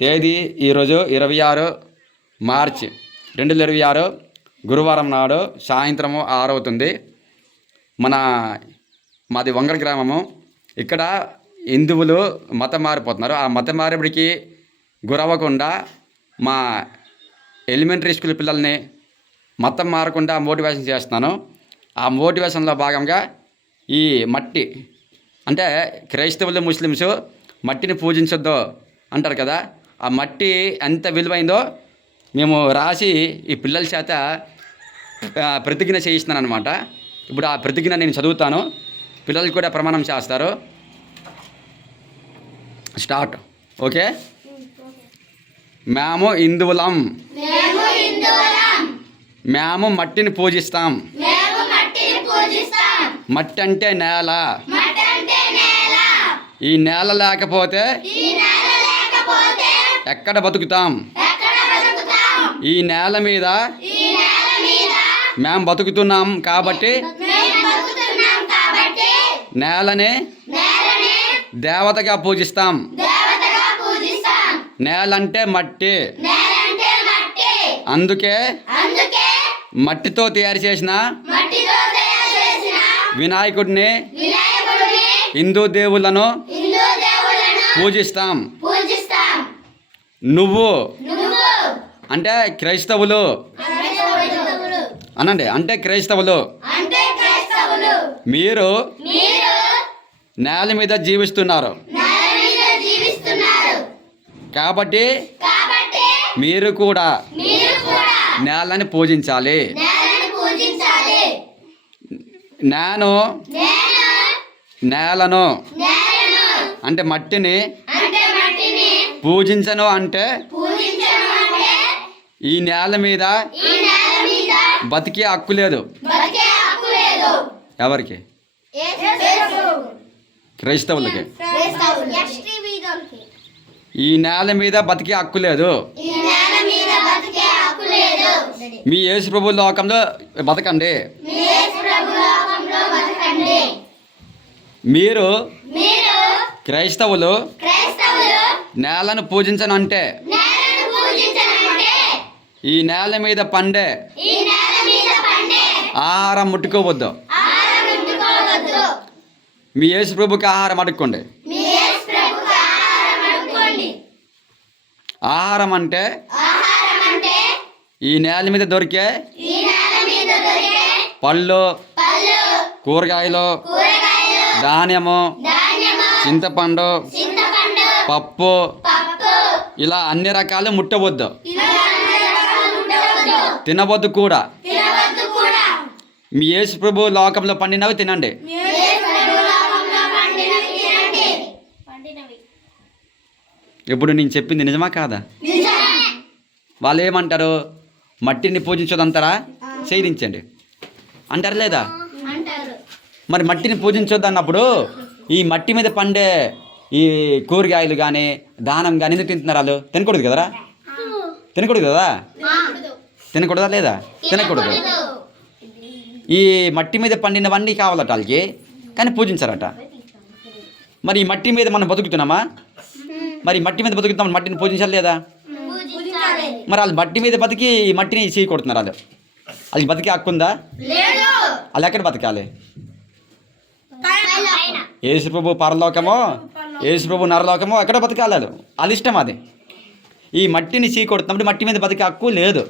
తేదీ ఈరోజు 26 మార్చి 2026 గురువారం నాడు సాయంత్రము 6 అవుతుంది. మాది వంగర గ్రామము. ఇక్కడ హిందువులు మతం మారిపోతున్నారు. ఆ మతం మారిబడికి గురవ్వకుండా మా ఎలిమెంటరీ స్కూల్ పిల్లల్ని మతం మారకుండా మోటివేషన్ చేస్తున్నాను. ఆ మోటివేషన్లో భాగంగా ఈ మట్టి అంటే క్రైస్తవులు ముస్లిమ్స్ మట్టిని పూజించొద్దు అంటారు కదా, ఆ మట్టి ఎంత విలువైందో మేము రాసి ఈ పిల్లల చేత ప్రతిజ్ఞ చేయిస్తున్నాను అనమాట. ఇప్పుడు ఆ ప్రతిజ్ఞ నేను చదువుతాను, పిల్లలు కూడా ప్రమాణం చేస్తారు. స్టార్ట్. ఓకే. మేము హిందువులం, మేము మట్టిని పూజిస్తాం. మట్టి అంటే నేల. ఈ నేల లేకపోతే ఎక్కడ బతుకుతాం? ఈ నేల మీద మేము బతుకుతున్నాం కాబట్టి నేలని దేవతగా పూజిస్తాం. నేలంటే మట్టి, అందుకే మట్టితో తయారు చేసిన వినాయకుడిని హిందూ దేవుళ్ళను పూజిస్తాం. నువ్వు అంటే క్రైస్తవులు అనండి. అంటే క్రైస్తవులు మీరు నేల మీద జీవిస్తున్నారు కాబట్టి మీరు కూడా నేలని పూజించాలి. నేను నేలను అంటే మట్టిని పూజించను అంటే ఈ నేల మీద బతికే హక్కు లేదు. ఎవరికి? క్రైస్తవులకి. ఈ నేల మీద బతికే హక్కు లేదు. మీ యేసు ప్రభు లోకంలో బతకండి. మీరు క్రైస్తవులు నేలను పూజించను అంటే ఈ నేల మీద పండే ఆహారం ముట్టుకోవద్దు. మీ యేసు ప్రభుకి ఆహారం అడుక్కోండి. ఆహారం అంటే ఈ నేల మీద దొరికే పళ్ళు, కూరగాయలు, ధాన్యము, చింతపండు, పప్పు, ఇలా అన్ని రకాలు ముట్టవద్దు, తినవద్దు కూడా. మీ యేసు ప్రభు లోకంలో పండినవి తినండి. ఇప్పుడు నేను చెప్పింది నిజమా కాదా? వాళ్ళు ఏమంటారు? మట్టిని పూజించొద్దంటారా? చేయించండి అంటారు లేదా? మరి మట్టిని పూజించొద్దు అన్నప్పుడు ఈ మట్టి మీద పండే ఈ కూరగాయలు కానీ దానం కానీ ఎందుకు తింటున్నారు? వాళ్ళు తినకూడదు కదరా? తినకూడదు కదా? తినకూడదా లేదా? తినకూడదు. ఈ మట్టి మీద పండినవన్నీ కావాలట వాళ్ళకి, కానీ పూజించారట. మరి ఈ మట్టి మీద మనం బతుకుతున్నామా? మరి మట్టి మీద బతుకుతాం, మట్టిని పూజించాలి లేదా? మరి వాళ్ళు మట్టి మీద బతికి ఈ మట్టిని చీకొడుతున్నారు. వాళ్ళకి బతికే హక్కు ఉందా? వాళ్ళు ఎక్కడ బతకాలి? యేసు ప్రభు పరలోకమో యేసు ప్రభు నరలోకమో ఎక్కడ బతకాలి? వాళ్ళ ఇష్టం అది. ఈ మట్టిని చీకొడుతున్నప్పుడు మట్టి మీద బతికే హక్కు లేదు.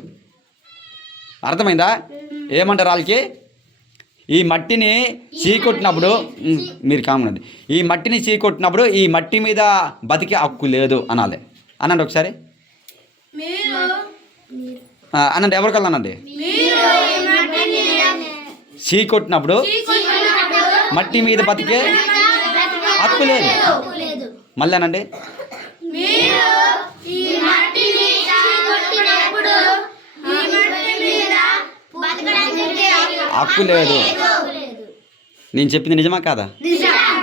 అర్థమైందా? ఏమంటారు వాళ్ళకి? ఈ మట్టిని చీకొట్టినప్పుడు మీరు కామనండి, ఈ మట్టిని చీకొట్టినప్పుడు ఈ మట్టి మీద బతికే హక్కు లేదు అనాలి. అనండి ఒకసారి అనండి. ఎవరికల్లా అనండి. చీకొట్టినప్పుడు మట్టి మీద బతికే హక్కు లేదు. మళ్ళీ అనండి. హక్కు లేదు. నేను చెప్పింది నిజమా కాదా?